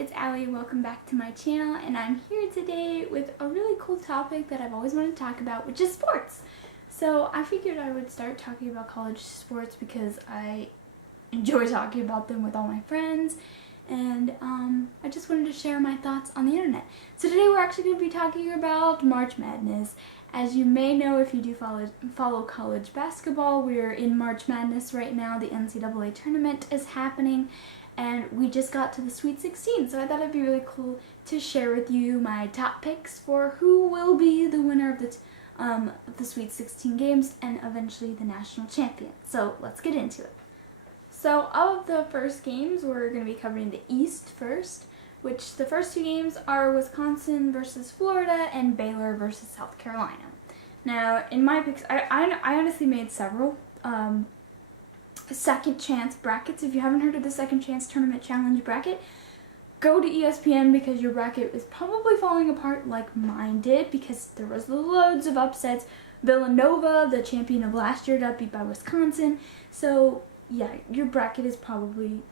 it's Allie. Welcome back to my channel, and I'm here today with a really cool topic that I've always wanted to talk about, which is sports. So I figured I would start talking about college sports because I enjoy talking about them with all my friends, and I just wanted to share my thoughts on the internet. So today we're actually going to be talking about March Madness. As you may know, if you do follow college basketball, we're in March Madness right now. The NCAA tournament is happening, and we just got to the Sweet 16, so I thought it'd be really cool to share with you my top picks for who will be the winner of the Sweet 16 games and eventually the national champion. So let's get into it. So of the first games, we're going to be covering the East first, which the first two games are Wisconsin versus Florida and Baylor versus South Carolina. Now, in my picks, I honestly made several second chance brackets. If you haven't heard of the second chance tournament challenge bracket, go to ESPN because your bracket is probably falling apart like mine did because there was loads of upsets. Villanova, the champion of last year, got beat by Wisconsin. So yeah, your bracket is probably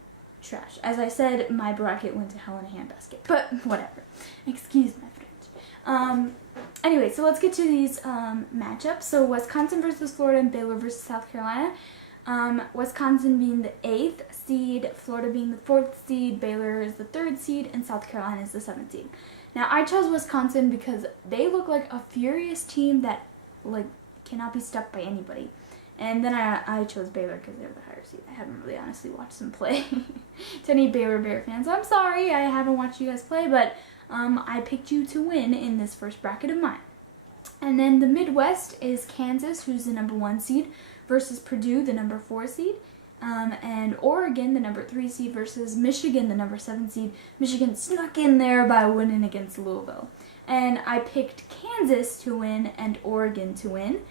trash. As I said, my bracket went to hell in a handbasket, but whatever. Excuse my French. Anyway, so let's get to these matchups. So Wisconsin versus Florida and Baylor versus South Carolina. Wisconsin being the 8th seed, Florida being the 4th seed, Baylor is the 3rd seed, and South Carolina is the 7th seed. Now, I chose Wisconsin because they look like a furious team that cannot be stopped by anybody. And then I chose Baylor because they're the higher seed. I haven't really honestly watched them play. To any Baylor Bear fans, I'm sorry I haven't watched you guys play, but I picked you to win in this first bracket of mine. And then the Midwest is Kansas, who's the number 1 seed, versus Purdue, the number 4 seed. And Oregon, the number 3 seed, versus Michigan, the number 7 seed. Michigan snuck in there by winning against Louisville. And I picked Kansas to win and Oregon to win.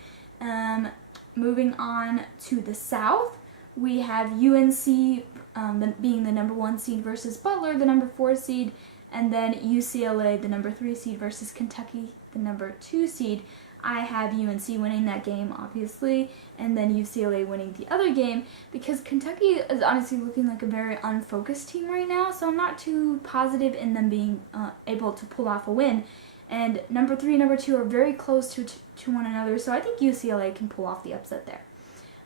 Moving on to the South, we have UNC being the number 1 seed versus Butler, the number 4 seed, and then UCLA, the number 3 seed, versus Kentucky, the number 2 seed. I have UNC winning that game, obviously, and then UCLA winning the other game because Kentucky is honestly looking like a very unfocused team right now, so I'm not too positive in them being able to pull off a win. And number 3 and number 2 are very close to one another, so I think UCLA can pull off the upset there.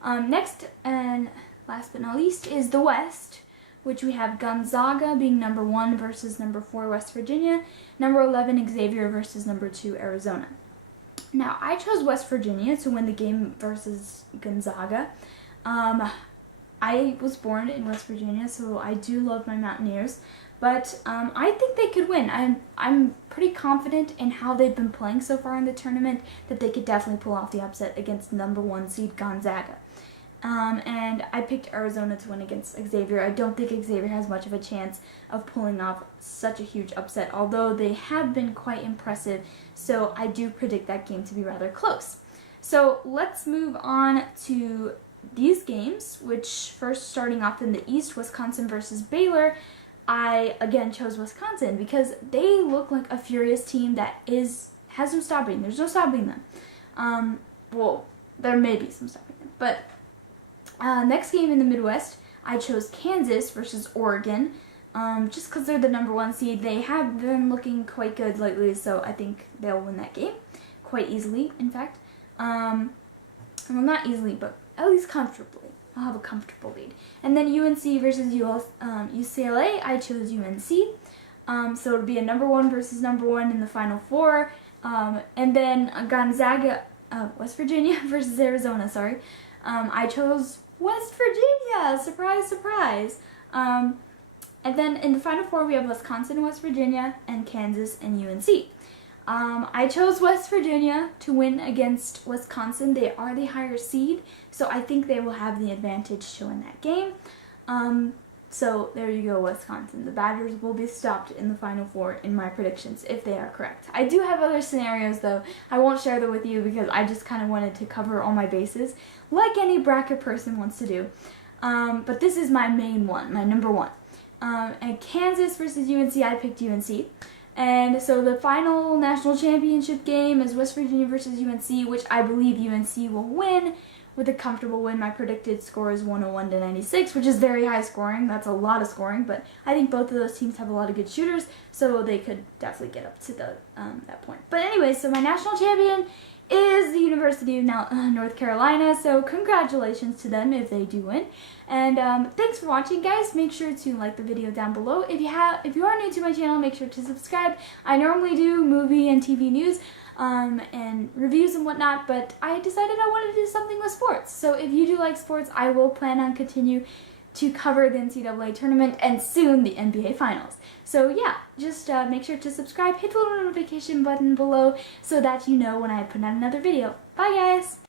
Next and last but not least is the West, which we have Gonzaga being number 1 versus number 4 West Virginia, number 11 Xavier versus number 2 Arizona. Now, I chose West Virginia to win the game versus Gonzaga. I was born in West Virginia, so I do love my Mountaineers. But I think they could win. I'm pretty confident in how they've been playing so far in the tournament that they could definitely pull off the upset against number 1 seed Gonzaga. And I picked Arizona to win against Xavier. I don't think Xavier has much of a chance of pulling off such a huge upset, although they have been quite impressive, so I do predict that game to be rather close. So let's move on to these games, which first starting off in the East, Wisconsin versus Baylor. I again chose Wisconsin because they look like a furious team that has no stopping. There's no stopping them. Well, there may be some stopping them, but next game in the Midwest, I chose Kansas versus Oregon, just because they're the number 1 seed. They have been looking quite good lately, so I think they'll win that game quite easily, in fact. Well, not easily, but at least comfortably. I'll have a comfortable lead. And then UNC versus UCLA, I chose UNC. So it'll be a number 1 versus number 1 in the Final Four. And then Gonzaga, West Virginia versus Arizona, sorry. I chose West Virginia! Surprise, surprise! And then in the Final Four, we have Wisconsin, West Virginia, and Kansas and UNC. I chose West Virginia to win against Wisconsin. They are the higher seed, so I think they will have the advantage to win that game. So there you go, Wisconsin. The Badgers will be stopped in the Final Four in my predictions, if they are correct. I do have other scenarios, though. I won't share them with you because I just kind of wanted to cover all my bases, like any bracket person wants to do. But this is my main one, my number 1. And Kansas versus UNC, I picked UNC. And so the final national championship game is West Virginia versus UNC, which I believe UNC will win. with a comfortable win. My predicted score is 101-96, which is very high scoring. That's a lot of scoring, but I think both of those teams have a lot of good shooters, so they could definitely get up to the that point. But anyway, so my national champion is the University of North Carolina, so congratulations to them if they do win. And thanks for watching, guys. Make sure to like the video down below. If you are new to my channel, make sure to subscribe. I normally do movie and TV news and reviews and whatnot, but I decided I wanted to do something with sports. So if you do like sports, I will plan on continue to cover the NCAA tournament and soon the NBA finals. So yeah, just make sure to subscribe, hit the little notification button below so that you know when I put out another video. Bye guys!